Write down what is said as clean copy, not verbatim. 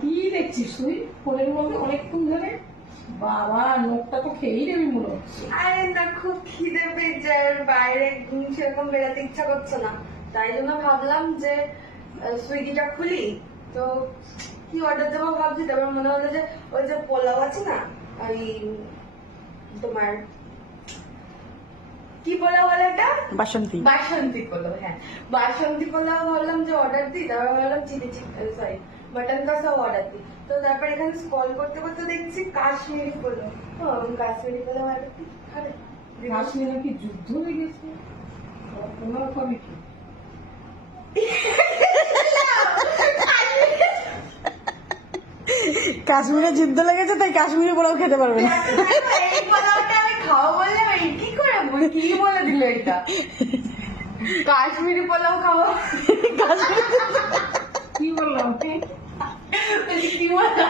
কি দেখছিস তুই ফোনের মধ্যে অনেকক্ষণ ধরে? বাবা নোকটা তো খেয়েই নেবি মনে হচ্ছে। আরে না, খুব খিদে পেয়েছে, আর বাইরে সেরকম বেড়াতে ইচ্ছা করছে না, তাই জন্য ভাবলাম যে সুইগিটা খুলি। তো কি অর্ডার দেবো ভাবছি, তারপর মনে হলো যে ওই যে পোলাও আছে না, ওই তোমার কি পোলাও বলে এটা, বাসন্তী। বাসন্তী পোলাও। হ্যাঁ, বাসন্তী পোলাও ভাবলাম যে অর্ডার দিই, তারপর ভাবলাম চিলি চিকেন, সরি মটন কষাও অর্ডার দিই। তো তারপর এখানে স্ক্রল করতে করতে দেখছি কাশ্মীরি পোলাও। তো আমি কাশ্মীরি পোলাও অর্ডার দিই। আরে কাশ্মীরে কি যুদ্ধ লেগেছে? তোমার কবে কি? কাশ্মীরে যুদ্ধ লেগেছে, তাই কাশ্মীরি পোলাও খেতে পারবে না। এই পোলাওটা আমি খাওয়া বললাম, এই কি করে কি বলে দিল এটা? কাশ্মীরি পোলাও খাওয়া কি বললাম? কি বললাম?